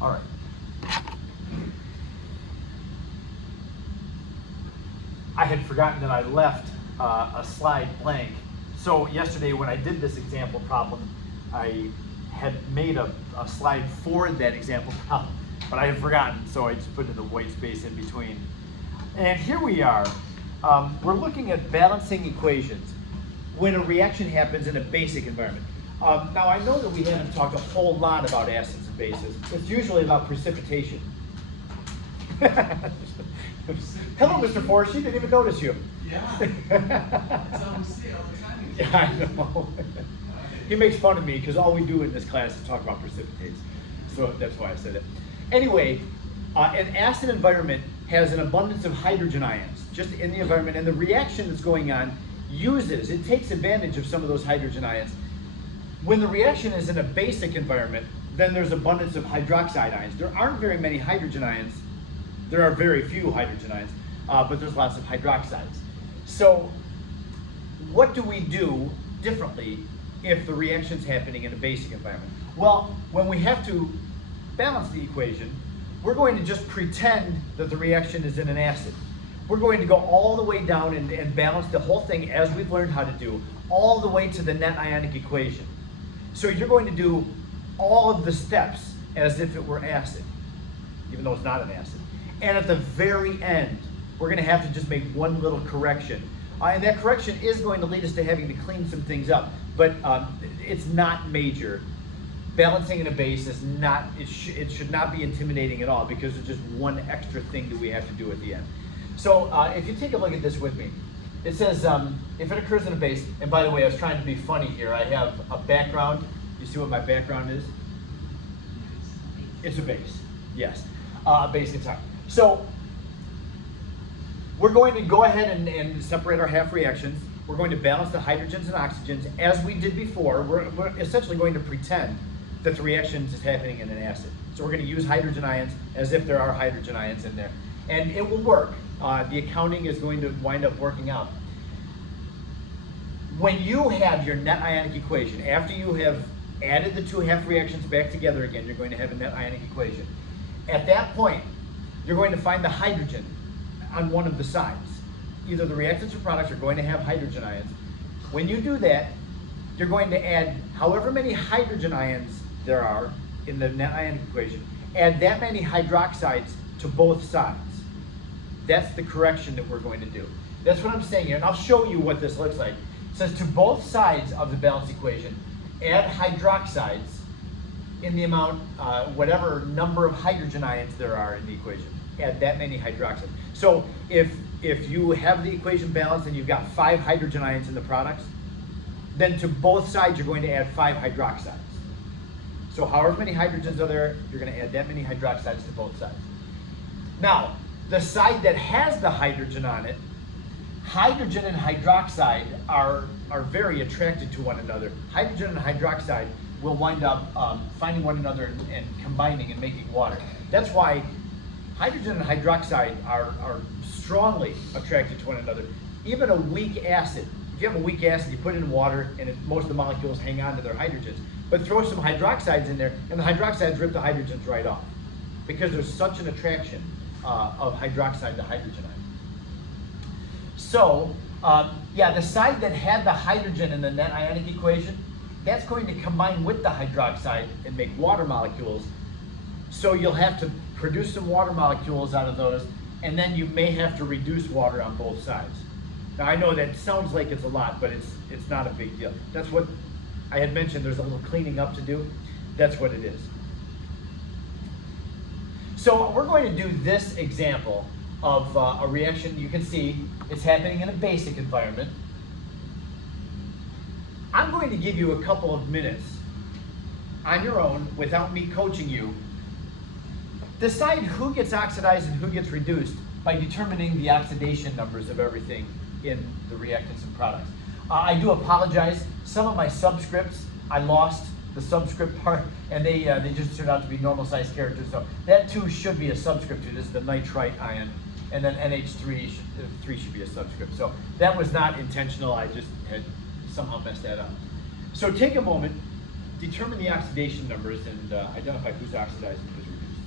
All right. I had forgotten that I left a slide blank. So yesterday when I did this example problem, I had made a slide for that example problem, but I had forgotten, so I just put in the white space in between. And here we are. We're looking at balancing equations when a reaction happens in a basic environment. Now I know that we haven't talked a whole lot about acids and bases. It's usually about precipitation. Hello, Mr. Forrest. She didn't even notice you. Yeah. That's how we see it all the time. Yeah, I know. He makes fun of me because all we do in this class is talk about precipitates. So that's why I said it. Anyway, an acid environment has an abundance of hydrogen ions just in the environment, and the reaction that's going on it takes advantage of some of those hydrogen ions. When the reaction is in a basic environment, then there's abundance of hydroxide ions. There aren't very many hydrogen ions. There are very few hydrogen ions, but there's lots of hydroxides. So what do we do differently if the reaction's happening in a basic environment? Well, when we have to balance the equation, we're going to just pretend that the reaction is in an acid. We're going to go all the way down and balance the whole thing as we've learned how to do, all the way to the net ionic equation. So you're going to do all of the steps as if it were acid, even though it's not an acid. And at the very end, we're going to have to just make one little correction. And that correction is going to lead us to having to clean some things up, but it's not major. Balancing in a base is not, it should not be intimidating at all, because there's just one extra thing that we have to do at the end. So if you take a look at this with me, it says if it occurs in a base, and by the way, I was trying to be funny here. I have a background. You see what my background is? It's a base, yes, a base guitar. So we're going to go ahead and separate our half reactions. We're going to balance the hydrogens and oxygens as we did before. We're essentially going to pretend that the reaction is happening in an acid. So we're going to use hydrogen ions as if there are hydrogen ions in there. And it will work. The accounting is going to wind up working out. When you have your net ionic equation, after you have added the two half reactions back together again, you're going to have a net ionic equation. At that point, you're going to find the hydrogen on one of the sides. Either the reactants or products are going to have hydrogen ions. When you do that, you're going to add however many hydrogen ions there are in the net ionic equation, add that many hydroxides to both sides. That's the correction that we're going to do. That's what I'm saying here, and I'll show you what this looks like. It says to both sides of the balanced equation, add hydroxides in the amount, whatever number of hydrogen ions there are in the equation. Add that many hydroxides. So if you have the equation balanced and you've got 5 hydrogen ions in the products, then to both sides you're going to add 5 hydroxides. So however many hydrogens are there, you're going to add that many hydroxides to both sides. Now, the side that has the hydrogen on it, hydrogen and hydroxide are very attracted to one another. Hydrogen and hydroxide will wind up finding one another and combining and making water. That's why hydrogen and hydroxide are strongly attracted to one another. Even a weak acid, if you have a weak acid, you put it in water and most of the molecules hang on to their hydrogens. But throw some hydroxides in there and the hydroxides rip the hydrogens right off, because there's such an attraction of hydroxide to hydrogen ion. So, yeah, the side that had the hydrogen in the net ionic equation, that's going to combine with the hydroxide and make water molecules. So you'll have to produce some water molecules out of those, and then you may have to reduce water on both sides. Now I know that sounds like it's a lot, but it's not a big deal. That's what I had mentioned, there's a little cleaning up to do. That's what it is. So we're going to do this example of a reaction. You can see it's happening in a basic environment. I'm going to give you a couple of minutes on your own without me coaching you. Decide who gets oxidized and who gets reduced by determining the oxidation numbers of everything in the reactants and products. I do apologize. Some of my subscripts, I lost the subscript part, and they just turned out to be normal sized characters. So that too should be a subscript to this, the nitrite ion, and then NH3 should be a subscript. So that was not intentional. I just had somehow messed that up. So take a moment, determine the oxidation numbers, and identify who's oxidized and who's reduced.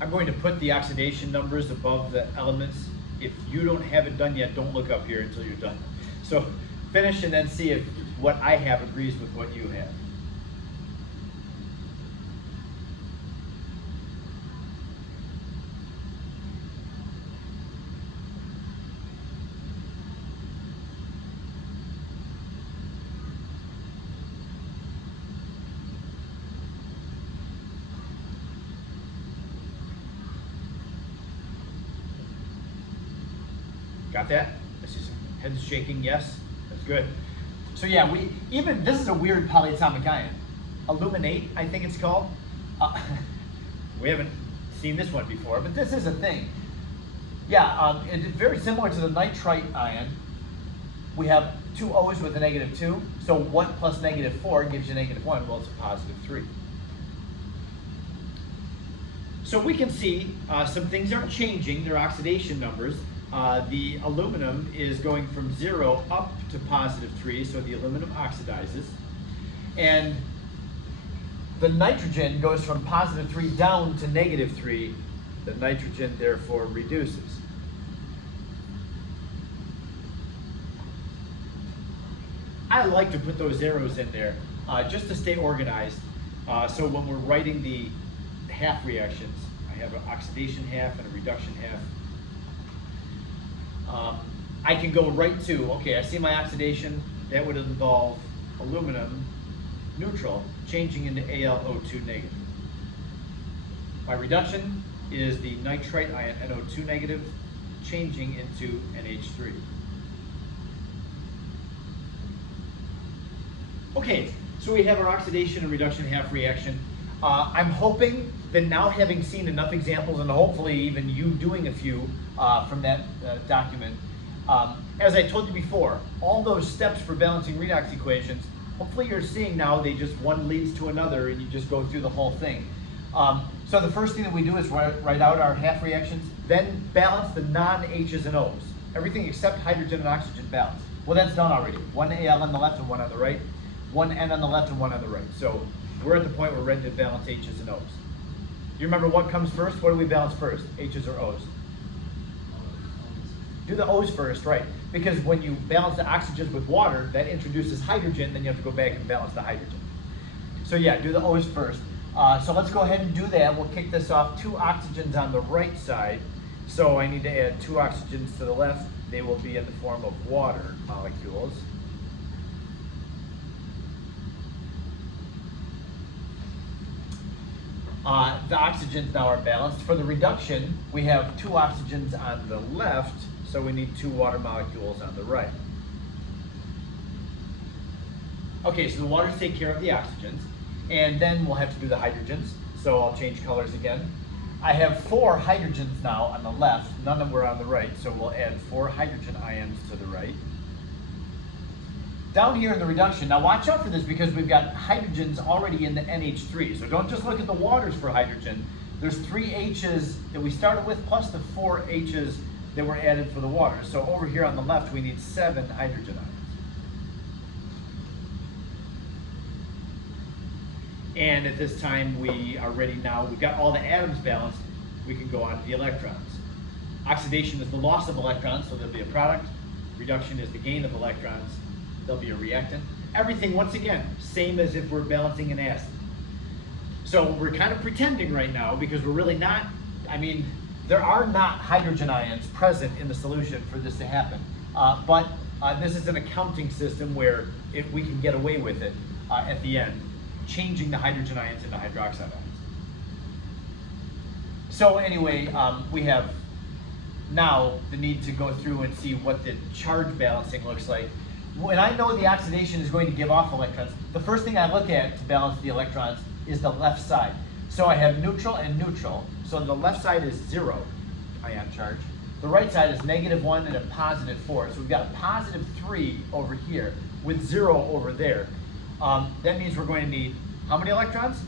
I'm going to put the oxidation numbers above the elements. If you don't have it done yet, don't look up here until you're done. So finish and then see if what I have agrees with what you have. Got that? This is heads shaking, yes? That's good. So yeah, this is a weird polyatomic ion. Aluminate, I think it's called. We haven't seen this one before, but this is a thing. Yeah, it's very similar to the nitrite ion. We have two O's with a -2, so 1 plus -4 gives you -1, well it's a +3. So we can see some things are changing, their oxidation numbers. The aluminum is going from 0 up to +3, so the aluminum oxidizes. And the nitrogen goes from +3 down to -3. The nitrogen therefore reduces. I like to put those arrows in there just to stay organized. So when we're writing the half reactions, I have an oxidation half and a reduction half. I can go right to, okay, I see my oxidation, that would involve aluminum neutral changing into AlO2 negative. My reduction is the nitrite ion NO2 negative changing into NH3. Okay, so we have our oxidation and reduction half reaction. I'm hoping that now, having seen enough examples and hopefully even you doing a few from that document, as I told you before, all those steps for balancing redox equations, hopefully you're seeing now they just one leads to another and you just go through the whole thing. So the first thing that we do is write out our half reactions, then balance the non-H's and O's. Everything except hydrogen and oxygen balance. Well, that's done already. One Al on the left and one on the right. One N on the left and one on the right. So we're at the point where we're ready to balance H's and O's. You remember what comes first? What do we balance first? H's or O's? Do the O's first, right? Because when you balance the oxygens with water, that introduces hydrogen, then you have to go back and balance the hydrogen. So yeah, do the O's first. So let's go ahead and do that. We'll kick this off. 2 oxygens on the right side. So I need to add 2 oxygens to the left. They will be in the form of water molecules. The oxygens now are balanced. For the reduction, we have 2 oxygens on the left, so we need 2 water molecules on the right. Okay, so the waters take care of the oxygens, and then we'll have to do the hydrogens, so I'll change colors again. I have 4 hydrogens now on the left, none of them were on the right, so we'll add 4 hydrogen ions to the right. Down here in the reduction, now watch out for this because we've got hydrogens already in the NH3, so don't just look at the waters for hydrogen. There's 3 H's that we started with plus the 4 H's that were added for the water. So over here on the left, we need 7 hydrogen ions. And at this time, we are ready now. We've got all the atoms balanced. We can go on to the electrons. Oxidation is the loss of electrons, so there'll be a product. Reduction is the gain of electrons. There'll be a reactant. Everything, once again, same as if we're balancing an acid. So we're kind of pretending right now because we're really not, there are not hydrogen ions present in the solution for this to happen. But this is an accounting system where we can get away with it at the end, changing the hydrogen ions into hydroxide ions. So anyway, we have now the need to go through and see what the charge balancing looks like. When I know the oxidation is going to give off electrons, the first thing I look at to balance the electrons is the left side. So I have neutral and neutral. So the left side is 0 ion charge. The right side is -1 and a +4. So we've got a +3 over here with 0 over there. That means we're going to need how many electrons?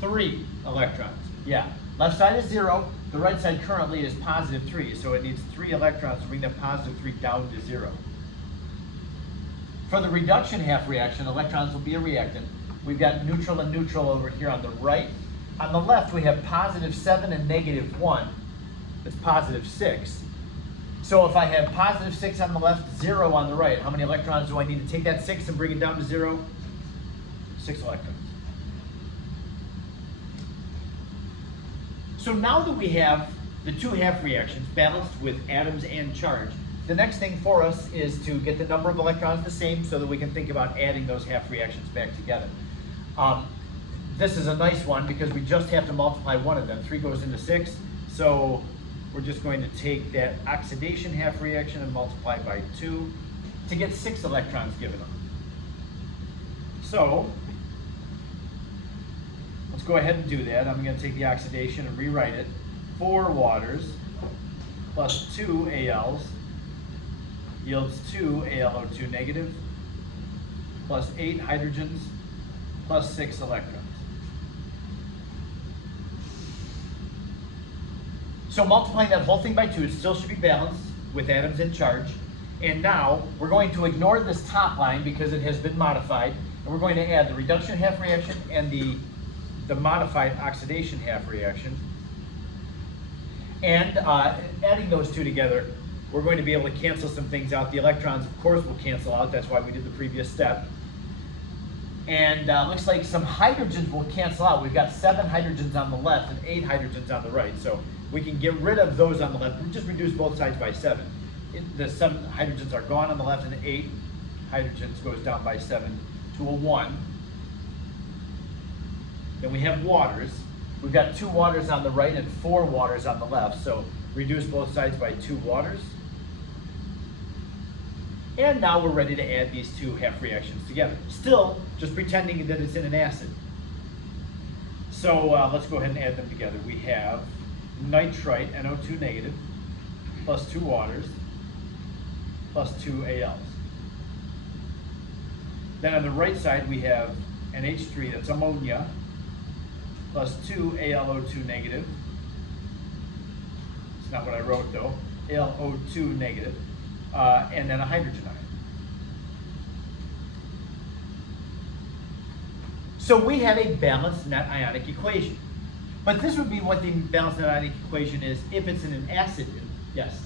3 electrons. Yeah, left side is 0. The right side currently is +3. So it needs 3 electrons to bring that +3 down to 0. For the reduction half reaction, electrons will be a reactant. We've got neutral and neutral over here on the right. On the left, we have positive 7 and negative 1. That's positive 6. So if I have positive 6 on the left, 0 on the right, how many electrons do I need to take that 6 and bring it down to 0? 6 electrons. So now that we have the two half reactions balanced with atoms and charge, the next thing for us is to get the number of electrons the same so that we can think about adding those half reactions back together. This is a nice one because we just have to multiply one of them. 3 goes into 6, so we're just going to take that oxidation half reaction and multiply by 2 to get 6 electrons given them. So let's go ahead and do that. I'm going to take the oxidation and rewrite it. 4 waters plus 2 ALs yields 2 AlO2 negative plus 8 hydrogens plus 6 electrons. So multiplying that whole thing by 2, it still should be balanced with atoms in charge. And now we're going to ignore this top line because it has been modified, and we're going to add the reduction half reaction and the modified oxidation half reaction. And adding those two together, we're going to be able to cancel some things out. The electrons, of course, will cancel out. That's why we did the previous step. And looks like some hydrogens will cancel out. We've got 7 hydrogens on the left and 8 hydrogens on the right. So we can get rid of those on the left. We just reduce both sides by 7. The 7 hydrogens are gone on the left, and the 8 hydrogens goes down by 7 to a 1. Then we have waters. We've got 2 waters on the right and 4 waters on the left. So reduce both sides by 2 waters. And now we're ready to add these two half reactions together. Still, just pretending that it's in an acid. So let's go ahead and add them together. We have nitrite, NO2 negative, plus 2 waters, plus 2 ALs. Then on the right side, we have NH3, that's ammonia, plus 2 AlO2 negative. It's not what I wrote though. AlO2 negative. And then a hydrogen ion. So we have a balanced net ionic equation. But this would be what the balanced net ionic equation is if it's in an acid. Yes?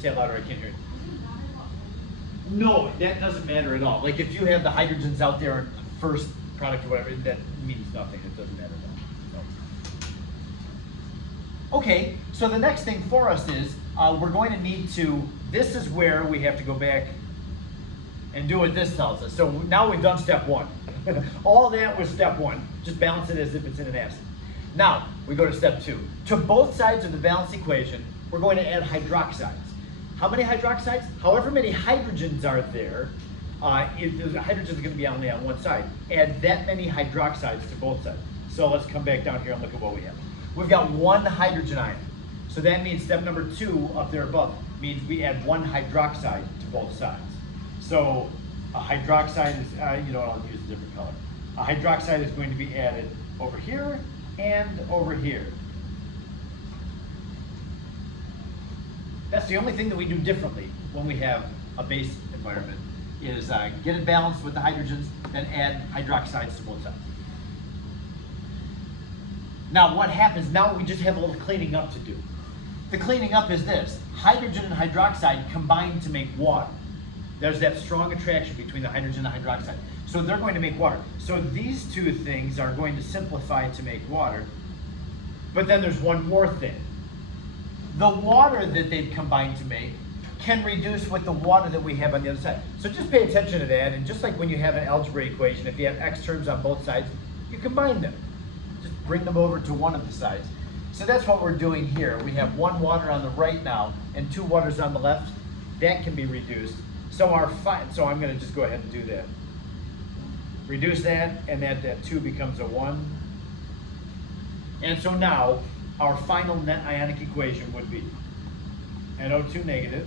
Say it louder, I can't hear you. No, that doesn't matter at all. Like if you have the hydrogens out there in first product or whatever, that means nothing. It doesn't matter at all. Okay, so the next thing for us is we're going to need to, this is where we have to go back and do what this tells us. So now we've done step 1. All that was step 1. Just balance it as if it's in an acid. Now we go to step 2. To both sides of the balanced equation, we're going to add hydroxides. How many hydroxides? However many hydrogens are there, if the hydrogens are going to be only on one side. Add that many hydroxides to both sides. So let's come back down here and look at what we have. We've got 1 hydrogen ion. So that means step number 2 up there above means we add 1 hydroxide to both sides. So a hydroxide is, I'll use a different color. A hydroxide is going to be added over here and over here. That's the only thing that we do differently when we have a base environment is get it balanced with the hydrogens, then add hydroxides to both sides. Now what happens, now we just have a little cleaning up to do. The cleaning up is this: hydrogen and hydroxide combine to make water. There's that strong attraction between the hydrogen and hydroxide. So they're going to make water. So these two things are going to simplify to make water. But then there's one more thing. The water that they've combined to make can reduce with the water that we have on the other side. So just pay attention to that, and just like when you have an algebra equation, if you have x terms on both sides, you combine them. Just bring them over to one of the sides. So that's what we're doing here. We have 1 water on the right now and 2 waters on the left. That can be reduced. So I'm going to just go ahead and do that. Reduce that, and that 2 becomes a 1. And so now our final net ionic equation would be NO2 negative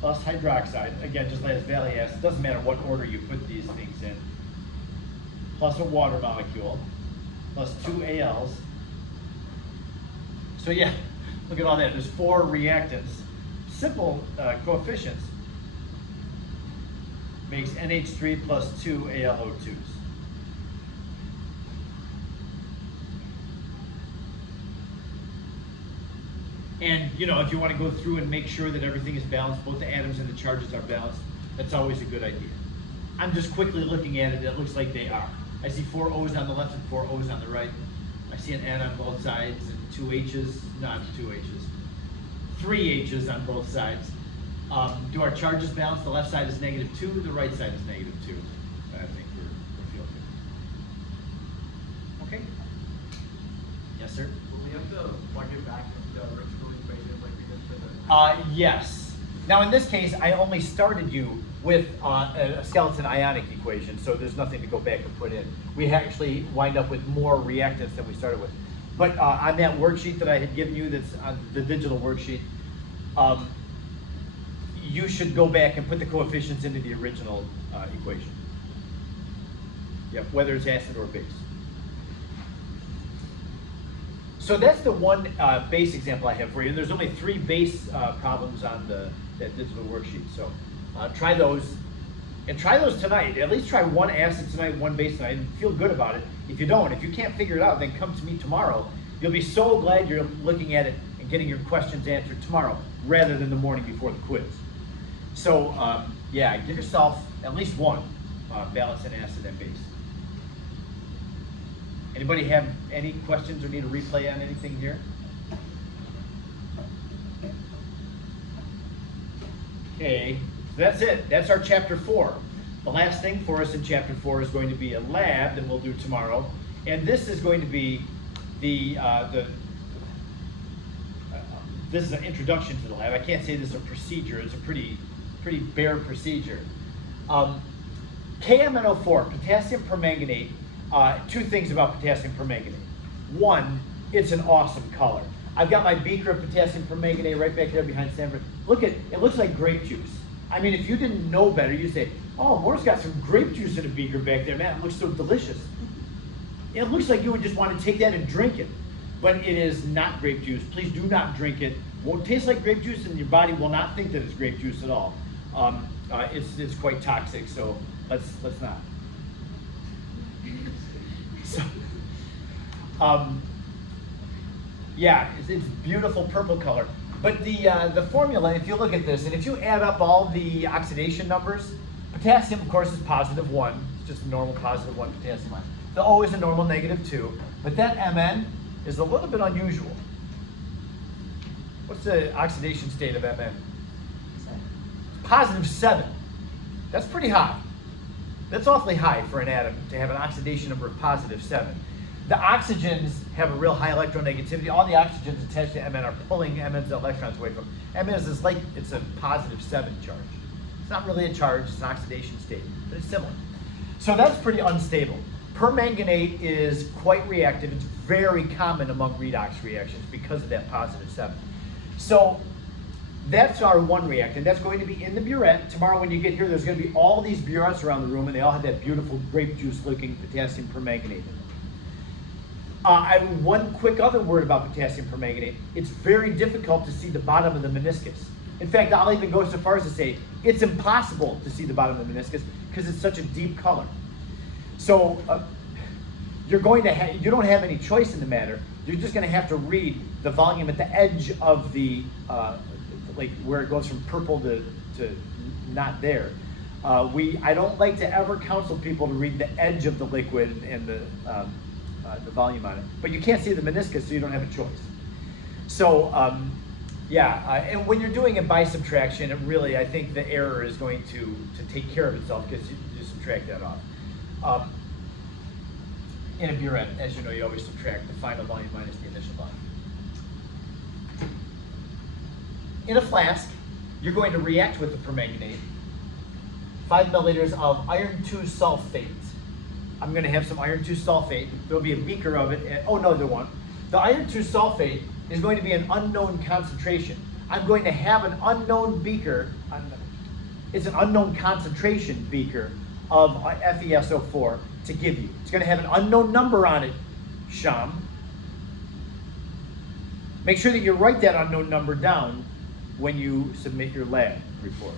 plus hydroxide, again, just like Valley acid, it doesn't matter what order you put these things in, plus a water molecule, plus 2 ALs. So yeah, look at all that. There's 4 reactants. Simple coefficients makes NH3 plus 2 AlO2s. And if you want to go through and make sure that everything is balanced, both the atoms and the charges are balanced, that's always a good idea. I'm just quickly looking at it, it looks like they are. I see 4 O's on the left and 4 O's on the right. I see an N on both sides and 2 H's, not 2 H's. 3 H's on both sides. Do our charges balance? The left side is -2, the right side is -2. I think we're feeling good. Okay? Yes, sir? Will we have to plug it back into the original equation like we did for the... Yes. Now in this case, I only started you with a skeleton ionic equation, so there's nothing to go back and put in. We actually wind up with more reactants than we started with. But on that worksheet that I had given you, that's on the digital worksheet, you should go back and put the coefficients into the original equation. Yep, whether it's acid or base. So that's the one base example I have for you. And there's only 3 base problems on that digital worksheet. So try those, and try those tonight. At least try 1 acid tonight, 1 base tonight, and feel good about it. If you don't, if you can't figure it out, then come to me tomorrow. You'll be so glad you're looking at it and getting your questions answered tomorrow, rather than the morning before the quiz. So yeah, give yourself at least 1 balance in acid and base. Anybody have any questions or need a replay on anything here? Okay, so that's it. That's our chapter 4. The last thing for us in chapter 4 is going to be a lab that we'll do tomorrow, and this is going to be this is an introduction to the lab. I can't say this is a procedure. It's a pretty bare procedure. KMNO4, potassium permanganate. 2 things about potassium permanganate. 1, it's an awesome color. I've got my beaker of potassium permanganate right back there behind Sanford. Look at it, looks like grape juice. I mean, if you didn't know better, you'd say, oh, Moore's got some grape juice in a beaker back there. Man, it looks so delicious. It looks like you would just want to take that and drink it. But it is not grape juice. Please do not drink it. It won't taste like grape juice, and your body will not think that it's grape juice at all. It's quite toxic, so let's not. So, yeah, it's beautiful purple color. But the formula, if you look at this, and if you add up all the oxidation numbers, potassium, of course, is +1. It's just a normal +1 potassium ion. The O is a normal -2. But that Mn is a little bit unusual. What's the oxidation state of Mn? +7. That's pretty high. That's awfully high for an atom to have an oxidation number of +7. The oxygens have a real high electronegativity. All the oxygens attached to Mn are pulling Mn's electrons away from. Mn is like it's a +7 charge. It's not really a charge, it's an oxidation state, but it's similar. So that's pretty unstable. Permanganate is quite reactive. It's very common among redox reactions because of that +7. So that's our 1 reactant. That's going to be in the burette. Tomorrow when you get here, there's going to be all these burettes around the room, and they all have that beautiful grape juice looking potassium permanganate in them. I have 1 quick other word about potassium permanganate. It's very difficult to see the bottom of the meniscus. In fact, I'll even go so far as to say it's impossible to see the bottom of the meniscus because it's such a deep color. So you don't have any choice in the matter. You're just going to have to read the volume at the edge of the like where it goes from purple to not there. I don't like to ever counsel people to read the edge of the liquid and the volume on it, but you can't see the meniscus, so you don't have a choice. So yeah, and when you're doing it by subtraction, it really, I think the error is going to take care of itself because you subtract that off. In a burette, as you know, you always subtract the final volume minus the initial volume. In a flask, you're going to react with the permanganate. 5 milliliters of iron 2 sulfate. I'm going to have some iron 2 sulfate. There'll be a beaker of it. Oh no, there won't. The iron 2 sulfate is going to be an unknown concentration. I'm going to have an unknown beaker. It's an unknown concentration beaker of FeSO4 to give you. It's going to have an unknown number on it, Sham. Make sure that you write that unknown number down when you submit your lab report.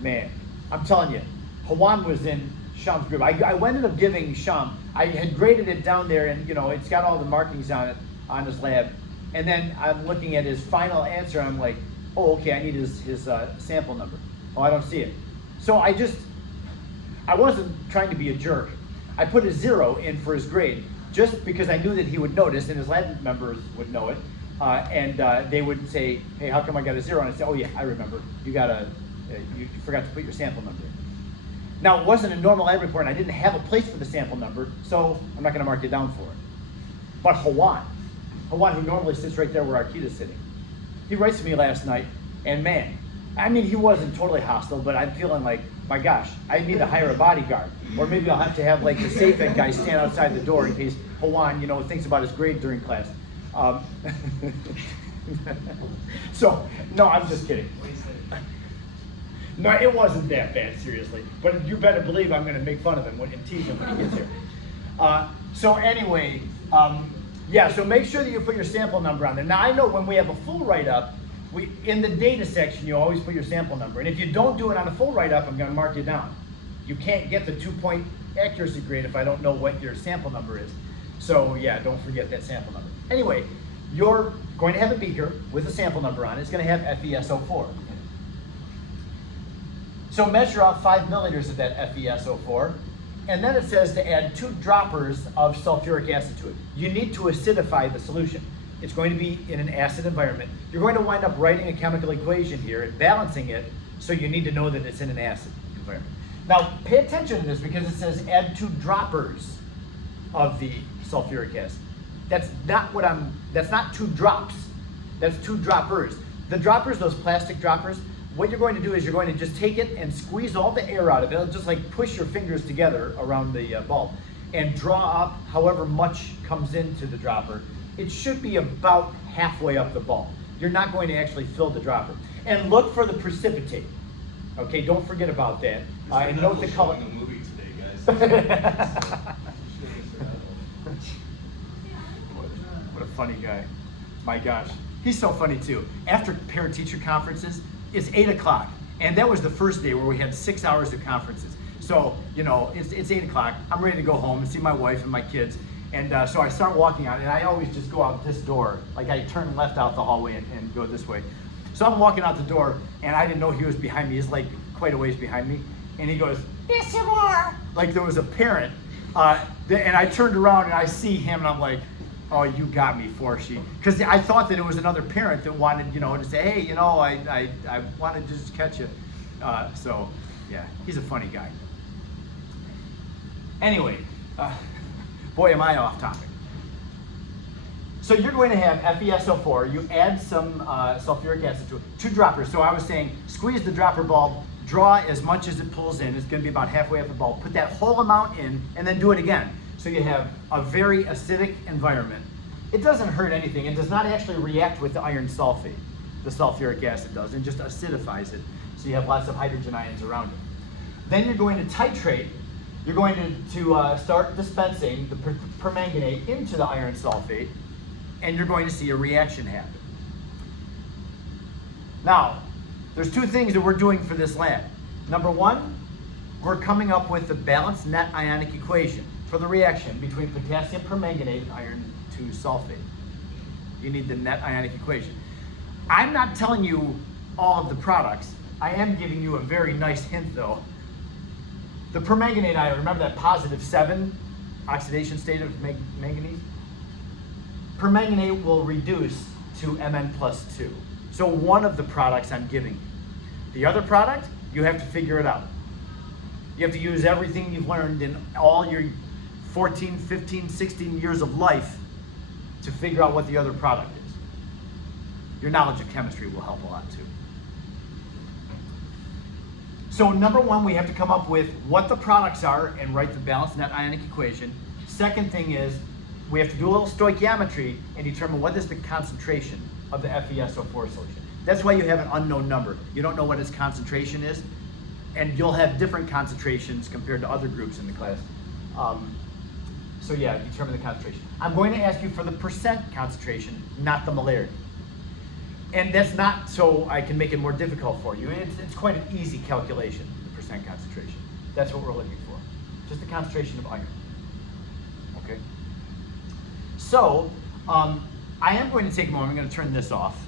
Man, I'm telling you, Hawan was in Sham's group. I ended up giving Sham, I had graded it down there, and you know, it's got all the markings on it, on his lab. And then I'm looking at his final answer, I'm like, oh, okay, I need his sample number. Oh, I don't see it. So I wasn't trying to be a jerk. I put a 0 in for his grade, just because I knew that he would notice, and his lab members would know it, and they would say, hey, how come I got a 0? And I'd say, oh yeah, I remember. You forgot to put your sample number in. Now, it wasn't a normal lab report, and I didn't have a place for the sample number, so I'm not gonna mark you down for it. But Hawan, who normally sits right there where Arkita's sitting, he writes to me last night, and man, I mean, he wasn't totally hostile, but I'm feeling like, my gosh, I need to hire a bodyguard. Or maybe I'll have to have like the safe ed guy stand outside the door in case Hawan, thinks about his grade during class. So, no, I'm just kidding. No, it wasn't that bad, seriously. But you better believe I'm gonna make fun of him and tease him when he gets here. So anyway, yeah, so make sure that you put your sample number on there. Now I know when we have a full write-up, in the data section, you always put your sample number. And if you don't do it on a full write-up, I'm gonna mark you down. You can't get the 2-point accuracy grade if I don't know what your sample number is. So yeah, don't forget that sample number. Anyway, you're going to have a beaker with a sample number on it. It's gonna have FeSO4 in it. So measure out 5 milliliters of that FeSO4, and then it says to add 2 droppers of sulfuric acid to it. You need to acidify the solution. It's going to be in an acid environment. You're going to wind up writing a chemical equation here and balancing it, so you need to know that it's in an acid environment. Now, pay attention to this because it says add 2 droppers of the sulfuric acid. That's not 2 drops. That's 2 droppers. The droppers, those plastic droppers, what you're going to do is you're going to just take it and squeeze all the air out of it. It'll just like push your fingers together around the bulb and draw up however much comes into the dropper. It should be about halfway up the bulb. You're not going to actually fill the dropper. And look for the precipitate. Okay, don't forget about that. And note the color. The movie today, guys. What a funny guy. My gosh. He's so funny too. After parent-teacher conferences, it's 8 o'clock. And that was the first day where we had 6 hours of conferences. So, it's 8 o'clock. I'm ready to go home and see my wife and my kids. And so I start walking out, and I always just go out this door. Like I turn left out the hallway and go this way. So I'm walking out the door, and I didn't know he was behind me. He's like quite a ways behind me. And he goes, "Yes, you are." Like there was a parent. And I turned around, and I see him, and I'm like, oh, you got me, Forshy. Because I thought that it was another parent that wanted, to say, hey, I wanted to just catch you. So, yeah, he's a funny guy. Anyway, boy, am I off topic. So you're going to have FeSO4. You add some sulfuric acid to it, 2 droppers. So I was saying, squeeze the dropper bulb, draw as much as it pulls in. It's going to be about halfway up the bulb. Put that whole amount in, and then do it again. So you have a very acidic environment. It doesn't hurt anything. It does not actually react with the iron sulfate. The sulfuric acid does, and just acidifies it. So you have lots of hydrogen ions around it. Then you're going to titrate. You're going to start dispensing the permanganate into the iron sulfate, and you're going to see a reaction happen. Now, there's 2 things that we're doing for this lab. Number 1, we're coming up with the balanced net ionic equation for the reaction between potassium permanganate and iron 2 sulfate. You need the net ionic equation. I'm not telling you all of the products. I am giving you a very nice hint though. The permanganate ion, remember that positive 7 oxidation state of manganese? Permanganate will reduce to Mn+2. So one of the products I'm giving you. The other product, you have to figure it out. You have to use everything you've learned in all your 14, 15, 16 years of life to figure out what the other product is. Your knowledge of chemistry will help a lot too. So number 1, we have to come up with what the products are and write the balanced net ionic equation. Second thing is we have to do a little stoichiometry and determine what is the concentration of the FeSO4 solution. That's why you have an unknown number. You don't know what its concentration is, and you'll have different concentrations compared to other groups in the class. So yeah, determine the concentration. I'm going to ask you for the percent concentration, not the molarity. And that's not so I can make it more difficult for you. It's quite an easy calculation, the percent concentration. That's what we're looking for. Just the concentration of iron. Okay? So, I am going to take a moment, I'm gonna turn this off.